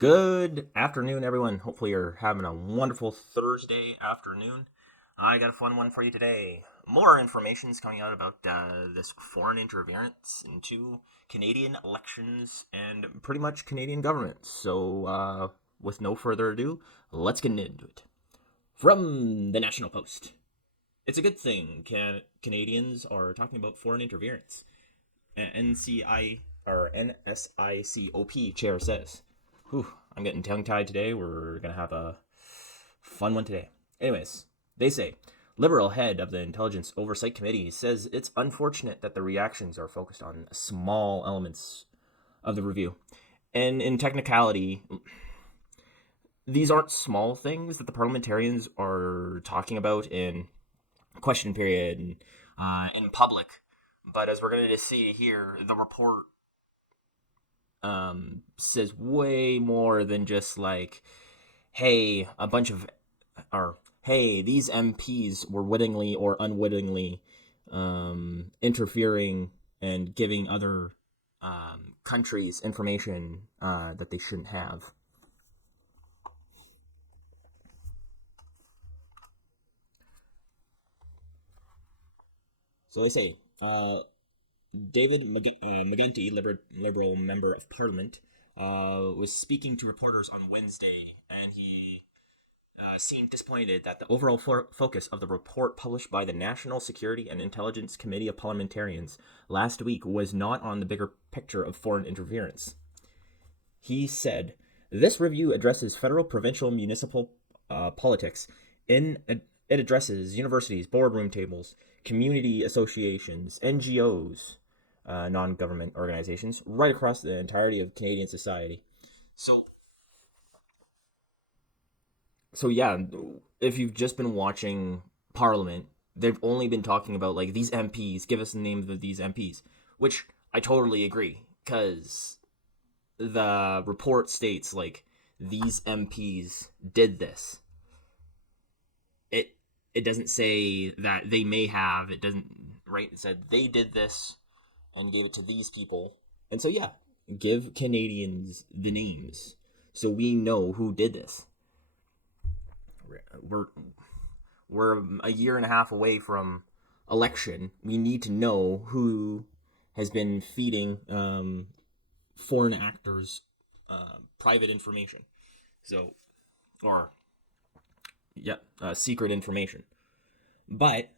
Good afternoon, everyone. Hopefully, you're having a wonderful Thursday afternoon. I got a fun one for you today. More information is coming out about this foreign interference into Canadian elections and pretty much Canadian government. So, with no further ado, let's get into it. From the National Post. It's a good thing Canadians are talking about foreign interference. NCI or NSICOP chair says. Whew, I'm getting tongue tied today. We're gonna have a fun one today. Anyways, they say Liberal head of the Intelligence Oversight Committee says it's unfortunate that the reactions are focused on small elements of the review. And in technicality, these aren't small things that the parliamentarians are talking about in question period and in public. But as we're going to see here, the report says way more than just like, hey, a bunch of, or hey, these MPs were wittingly or unwittingly interfering and giving other countries information that they shouldn't have. So they say, David McGuinty, Liberal member of Parliament, was speaking to reporters on Wednesday, and he seemed disappointed that the overall focus of the report published by the National Security and Intelligence Committee of Parliamentarians last week was not on the bigger picture of foreign interference. He said, "This review addresses federal, provincial, municipal politics. It addresses universities, boardroom tables, community associations, NGOs, non-government organizations, right across the entirety of Canadian society." So, so yeah, if you've just been watching Parliament, they've only been talking about like these MPs. Give us the names of these MPs, which I totally agree because the report states like these MPs did this. It it doesn't say that they may have. It doesn't, right? It said they did this and gave it to these people. And so yeah, give Canadians the names so we know who did this. We're we're a year and a half away from election. We need to know who has been feeding foreign actors private information. So, or yeah, secret information. But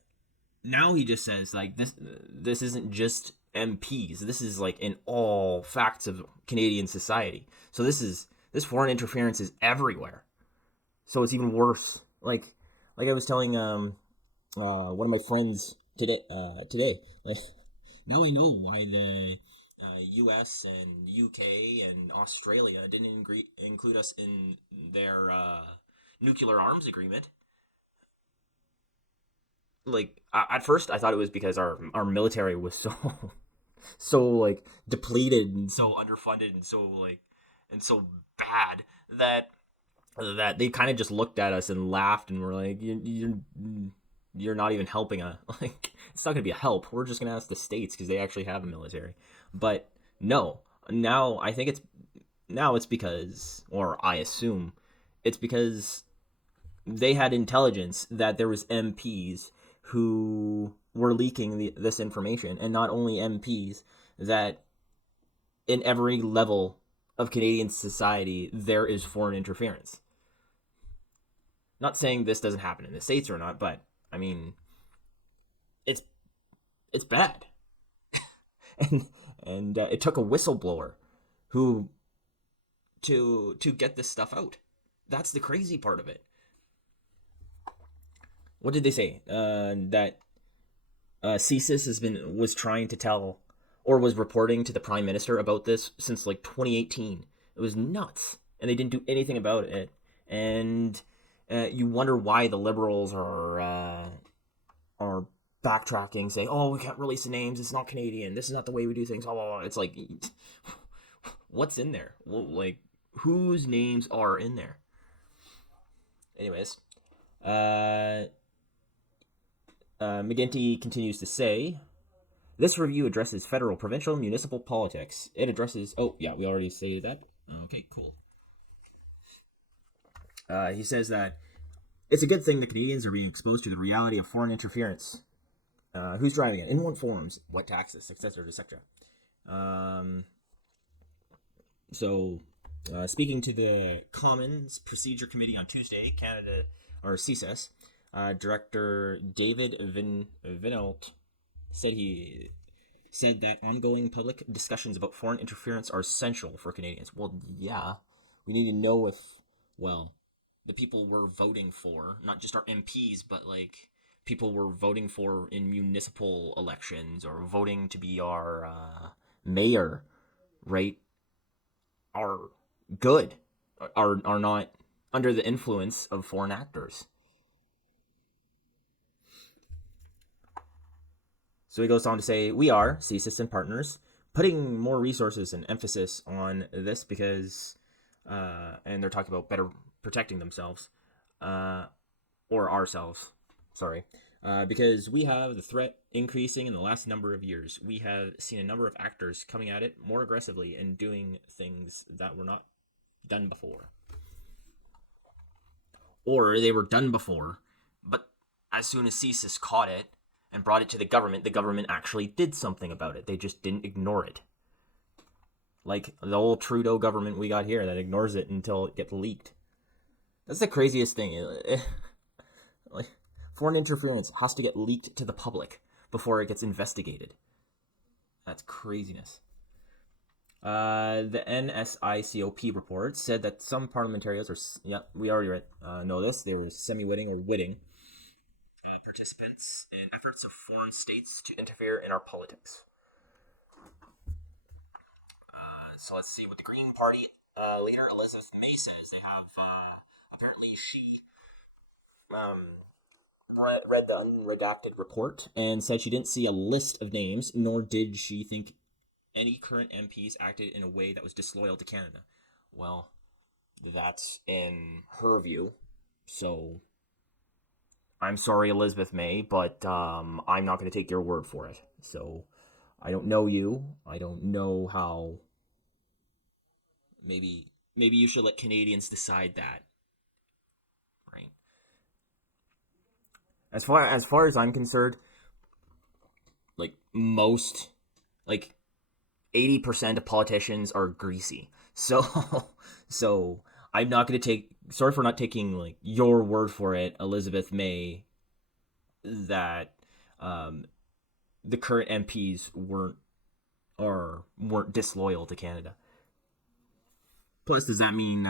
now he just says like this isn't just MPs. This is like in all facts of Canadian society. So this foreign interference is everywhere. So it's even worse. Like I was telling one of my friends today like now I know why the U.S. and U.K. and Australia didn't include us in their nuclear arms agreement. Like at first, I thought it was because our military was so so like depleted and so underfunded and so like and so bad that they kind of just looked at us and laughed and were like, you're not even helping us. Like, it's not going to be a help. We're just going to ask the states because they actually have a military. But no, now I think it's because, or I assume it's because they had intelligence that there was MPs who were leaking this information, and not only MPs, that in every level of Canadian society there is foreign interference. Not saying this doesn't happen in the states or not, but I mean, it's it's bad, and it took a whistleblower who to get this stuff out. That's the crazy part of it. What did they say? That CSIS was trying to tell or was reporting to the prime minister about this since like 2018. It was nuts, and they didn't do anything about it. And you wonder why the liberals are backtracking, saying, "Oh, we can't release the names. It's not Canadian. This is not the way we do things." Blah, blah, blah. It's like, what's in there? Well, like, whose names are in there? Anyways, uh, McGuinty continues to say, "This review addresses federal, provincial, municipal politics. It addresses." Oh, yeah, we already stated that. Okay, cool. He says that it's a good thing the Canadians are being exposed to the reality of foreign interference. Who's driving it? In what forms? What taxes? Etc. Etc. Speaking to the Commons Procedure Committee on Tuesday, Canada, or CSIS, Director David Vinault said that ongoing public discussions about foreign interference are essential for Canadians. Well, yeah, we need to know if, well, the people we're voting for, not just our MPs, but like people we're voting for in municipal elections or voting to be our mayor, right, are good, are not under the influence of foreign actors. So he goes on to say, we are, CSIS and partners, putting more resources and emphasis on this because, and they're talking about better protecting themselves, or ourselves, sorry, because we have the threat increasing in the last number of years. We have seen a number of actors coming at it more aggressively and doing things that were not done before. Or they were done before, but as soon as CSIS caught it and brought it to the government actually did something about it. They just didn't ignore it. Like the old Trudeau government we got here that ignores it until it gets leaked. That's the craziest thing. Like, foreign interference has to get leaked to the public before it gets investigated. That's craziness. The NSICOP report said that some parliamentarians we already know this. They were semi-witting or witting participants in efforts of foreign states to interfere in our politics. So let's see what the Green Party leader Elizabeth May says. They have apparently she read the unredacted report and said she didn't see a list of names, nor did she think any current MPs acted in a way that was disloyal to Canada. Well, that's in her view. So I'm sorry, Elizabeth May, but I'm not going to take your word for it. So I don't know you. I don't know how. Maybe you should let Canadians decide that, right? As far as I'm concerned, like most, like 80% of politicians are greasy. So so I'm not going to take. Sorry for not taking like your word for it, Elizabeth May, that the current MPs weren't disloyal to Canada. Plus, does that mean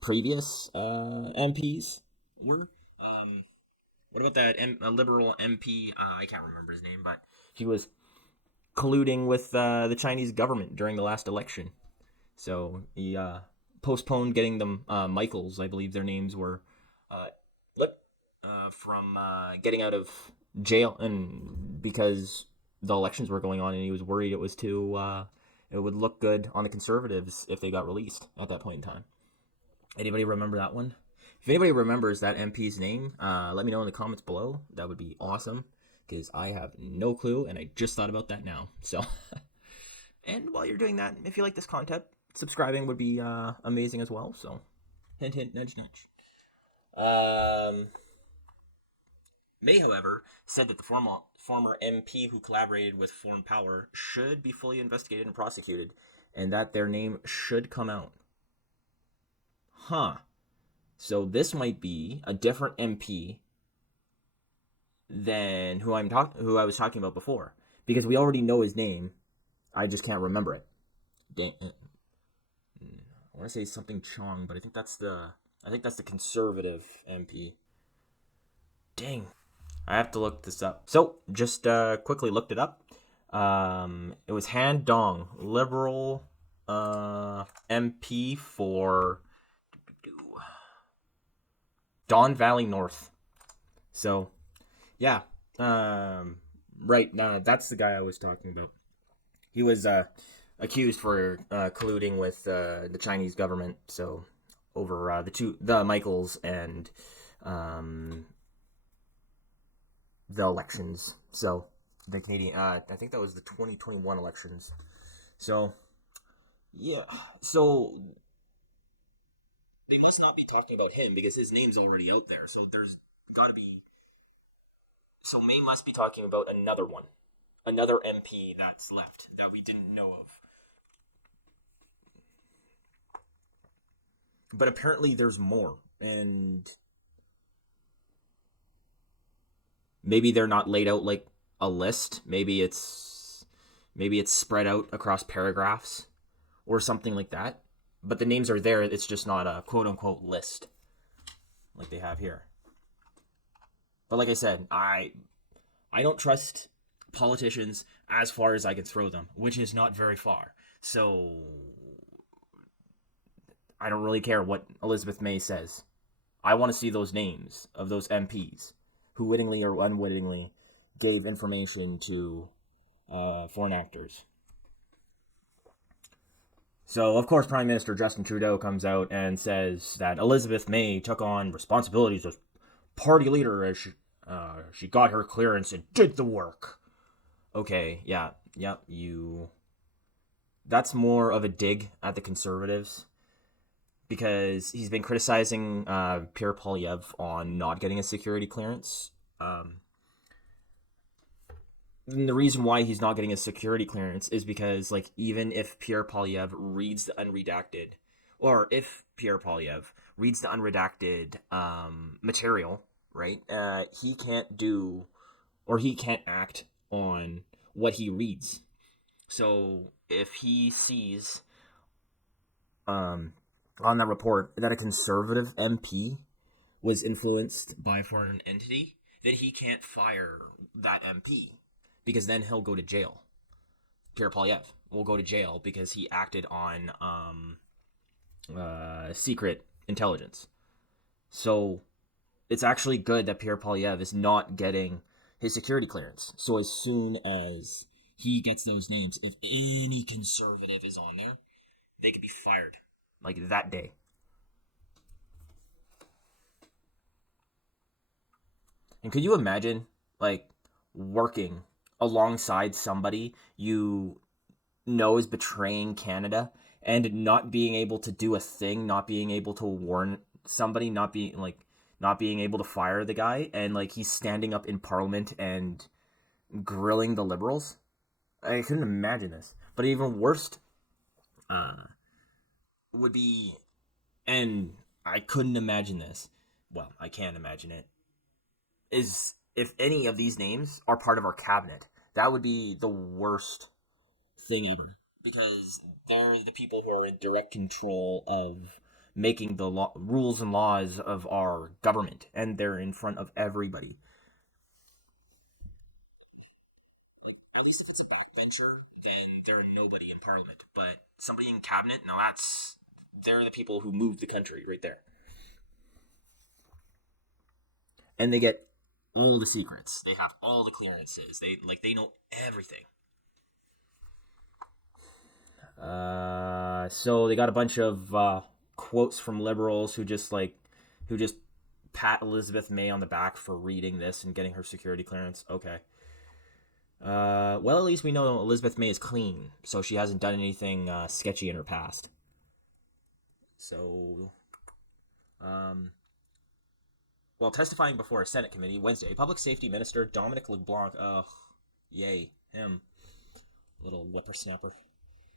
previous MPs were? What about that a Liberal MP? I can't remember his name, but he was colluding with the Chinese government during the last election. So he postponed getting them Michaels, I believe their names were, from getting out of jail, and because the elections were going on, and he was worried it would look good on the Conservatives if they got released at that point in time. Anybody remember that one? If anybody remembers that MP's name, let me know in the comments below. That would be awesome, because I have no clue, and I just thought about that now. So, and while you're doing that, if you like this content, subscribing would be amazing as well. So, hint, hint, nudge, nudge. May, however, said that the former MP who collaborated with foreign power should be fully investigated and prosecuted, and that their name should come out. Huh. So this might be a different MP than who I was talking about before, because we already know his name. I just can't remember it. Dang. I want to say something Chong, but I think that's the Conservative MP. Dang. I have to look this up. So, just quickly looked it up. It was Han Dong, Liberal MP for Don Valley North. So, yeah. Right, that's the guy I was talking about. He was accused for colluding with the Chinese government, so over the Michaels and the elections. So the Canadian, I think that was the 2021 elections. So yeah, so They must not be talking about him because his name's already out there. So there's got to be. So May must be talking about another one, another MP that's left that we didn't know of. But apparently there's more, and maybe they're not laid out like a list. Maybe it's spread out across paragraphs or something like that. But the names are there. It's just not a quote unquote list like they have here. But like I said, I don't trust politicians as far as I can throw them, which is not very far. So I don't really care what Elizabeth May says. I want to see those names of those MPs who wittingly or unwittingly gave information to foreign actors. So, of course, Prime Minister Justin Trudeau comes out and says that Elizabeth May took on responsibilities as party leader as she got her clearance and did the work. Okay, yeah, you. That's more of a dig at the Conservatives because he's been criticizing Pierre Poilievre on not getting a security clearance. And the reason why he's not getting a security clearance is because, like, even if Pierre Poilievre reads the unredacted, or if Pierre Poilievre reads the unredacted material, right, he can't do, or he can't act on what he reads. So if he sees on that report that a conservative MP was influenced by a foreign entity, then he can't fire that MP because then he'll go to jail. Pierre Poilievre will go to jail because he acted on secret intelligence. So it's actually good that Pierre Poilievre is not getting his security clearance. So as soon as he gets those names, if any conservative is on there, they could be fired like that day. And could you imagine like working alongside somebody you know is betraying Canada and not being able to do a thing, not being able to warn somebody, not being able to fire the guy, and like he's standing up in Parliament and grilling the Liberals? I couldn't imagine this. But even worse uh, would be, and I couldn't imagine this. Well, I can't imagine it. Is if any of these names are part of our cabinet, that would be the worst thing ever because they're the people who are in direct control of making the rules and laws of our government, and they're in front of everybody. Like at least if it's a backbencher, then they're nobody in parliament. But somebody in cabinet, now that's they're the people who move the country right there, and they get all the secrets. They have all the clearances. They know everything. So they got a bunch of quotes from liberals who just pat Elizabeth May on the back for reading this and getting her security clearance. Okay. Well, at least we know Elizabeth May is clean, so she hasn't done anything sketchy in her past. So, um, while testifying before a Senate committee Wednesday, Public Safety Minister Dominic LeBlanc, yay, him, little whippersnapper,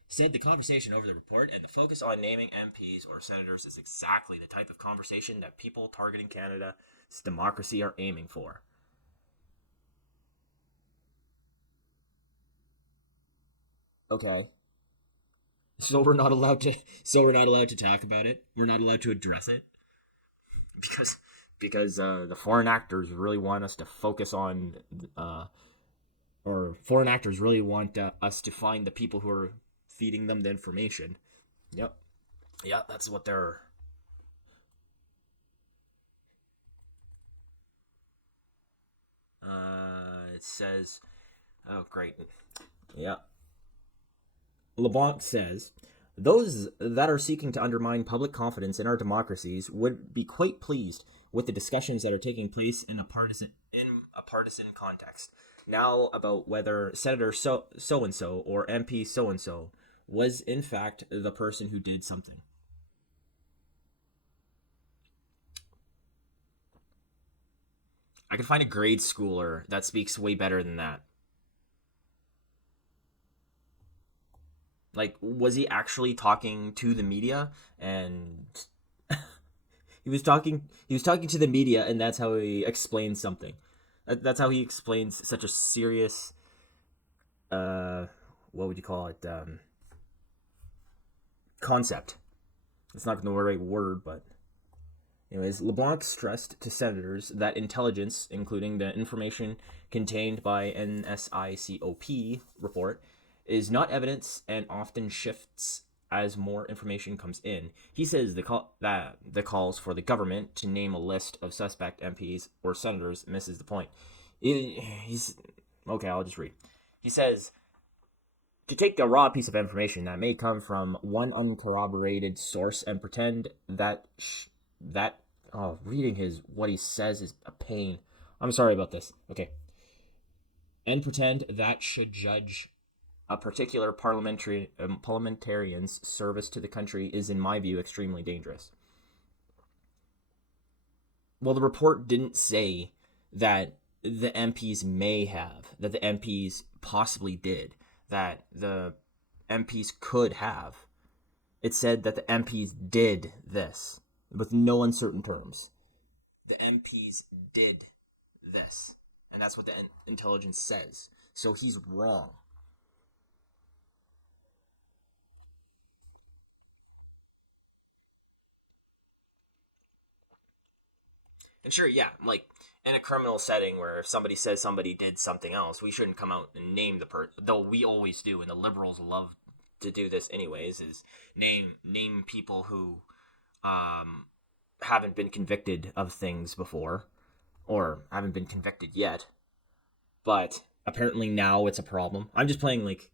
said the conversation over the report and the focus on naming MPs or senators is exactly the type of conversation that people targeting Canada's democracy are aiming for. Okay. So we're not allowed to talk about it. We're not allowed to address it because the foreign actors really want us to focus on or foreign actors really want us to find the people who are feeding them the information. Yep. Yeah, that's what they're. It says, oh great, yeah. LeBlanc says, those that are seeking to undermine public confidence in our democracies would be quite pleased with the discussions that are taking place in a partisan context. Now about whether Senator so and so or MP so and so was in fact the person who did something. I could find a grade schooler that speaks way better than that. Like, was he actually talking to the media? And he was talking to the media, and that's how he explains something. That's how he explains such a serious, uh, what would you call it? Concept. It's not the right word, but anyways, LeBlanc stressed to senators that intelligence, including the information contained by NSICOP report, is not evidence and often shifts as more information comes in. He says that the calls for the government to name a list of suspect MPs or senators misses the point. He's okay. I'll just read. He says to take a raw piece of information that may come from one uncorroborated source and pretend that oh, reading his what he says is a pain. I'm sorry about this. Okay. And pretend that should judge a particular parliamentarian's service to the country is, in my view, extremely dangerous. Well, the report didn't say that the MPs may have, that the MPs possibly did, that the MPs could have. It said that the MPs did this with no uncertain terms. The MPs did this. And that's what the intelligence says. So he's wrong. And sure, yeah, like in a criminal setting where if somebody says somebody did something else, we shouldn't come out and name the person. Though we always do, and the liberals love to do this anyways. Is name people who um haven't been convicted of things before or haven't been convicted yet. But apparently now it's a problem. I'm just playing like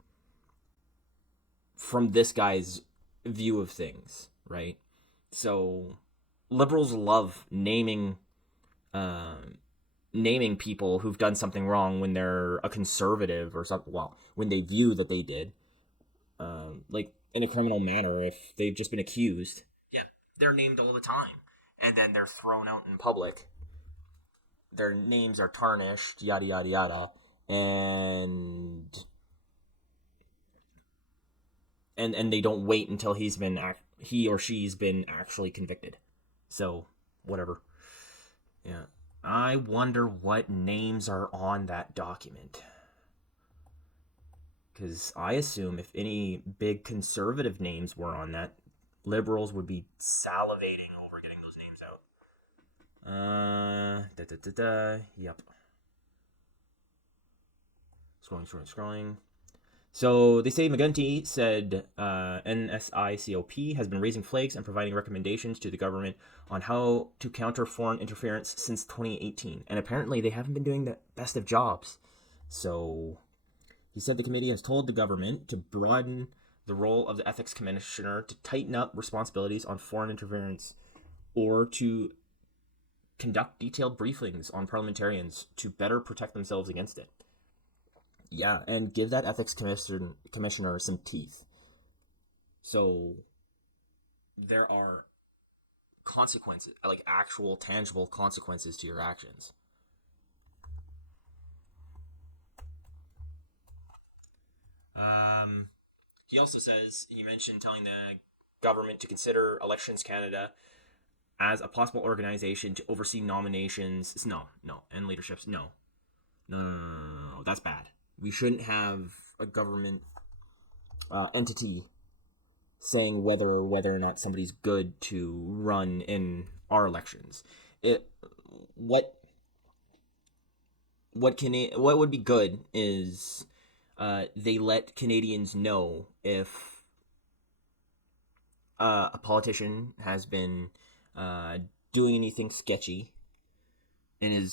from this guy's view of things, right? So liberals love um, naming people who've done something wrong when they're a conservative or something. Well, when they view that they did, like in a criminal manner, if they've just been accused, yeah, they're named all the time, and then they're thrown out in public. Their names are tarnished, yada yada yada, and and they don't wait until he or she's been actually convicted. So whatever. Yeah. I wonder what names are on that document. Because I assume if any big conservative names were on that, liberals would be salivating over getting those names out. Da da da da. Yep. Scrolling. So they say McGuinty said NSICOP has been raising flags and providing recommendations to the government on how to counter foreign interference since 2018. And apparently they haven't been doing the best of jobs. So he said the committee has told the government to broaden the role of the ethics commissioner to tighten up responsibilities on foreign interference or to conduct detailed briefings on parliamentarians to better protect themselves against it. Yeah, and give that ethics commissioner some teeth. So there are consequences, like actual tangible consequences to your actions. Um, he also says he mentioned telling the government to consider Elections Canada as a possible organization to oversee nominations. No, no, and leaderships. No, no, no, no, no, no, no. That's bad. We shouldn't have a government entity saying whether or not somebody's good to run in our elections. It what what would be good is they let Canadians know if a politician has been uh, doing anything sketchy and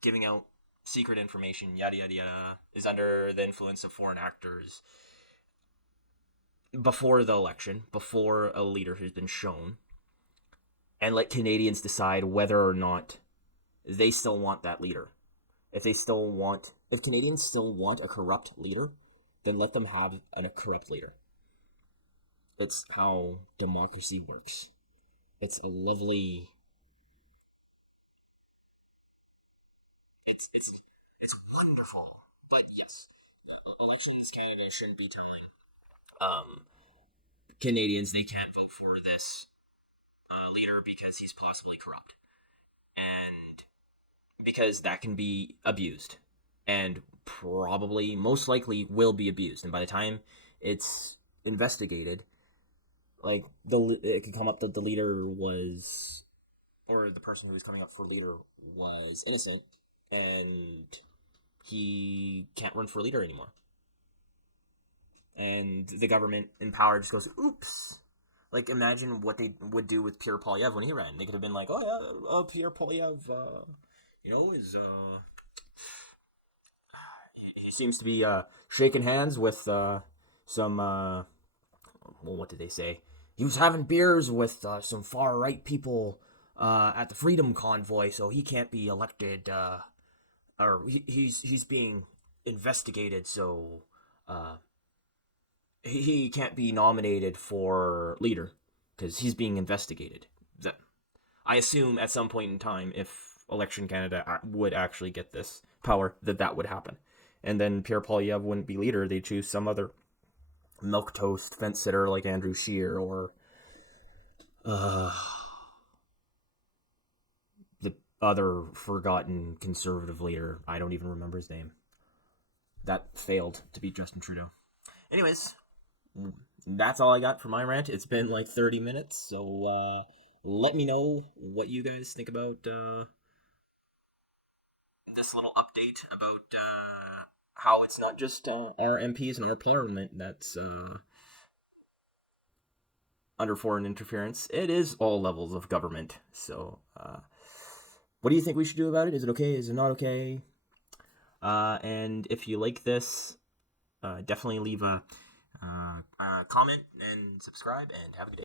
giving out secret information, yada yada yada, is under the influence of foreign actors before the election, before a leader has been shown, and let Canadians decide whether or not they still want that leader. If Canadians still want a corrupt leader, then let them have a corrupt leader. That's how democracy works. It's a lovely It's wonderful. But yes, elections Canada shouldn't be telling Canadians they can't vote for this leader because he's possibly corrupt, and because that can be abused, and probably most likely will be abused. And by the time it's investigated, like it could come up that the leader was, or the person who was coming up for leader was innocent, and he can't run for leader anymore. And the government in power just goes, "Oops." Like, imagine what they would do with Pierre Polyev when he ran. They could have been like, "Oh yeah, Pierre Polyev, is he seems to be shaking hands with some well, what did they say? He was having beers with some far right people at the Freedom Convoy, so he can't be elected. Or he's being investigated, so uh, he can't be nominated for leader because he's being investigated." That I assume at some point in time, if Election Canada would actually get this power, that would happen, and then Pierre Polyev wouldn't be leader. They'd choose some other milquetoast fence sitter like Andrew Scheer or uh, the other forgotten conservative leader. I don't even remember his name. That failed to beat Justin Trudeau. Anyways, that's all I got for my rant. It's been like 30 minutes, so let me know what you guys think about this little update about how it's not just our MPs and our parliament that's under foreign interference. It is all levels of government. So, what do you think we should do about it? Is it okay? Is it not okay? And if you like this, definitely leave a comment and subscribe, and have a good day.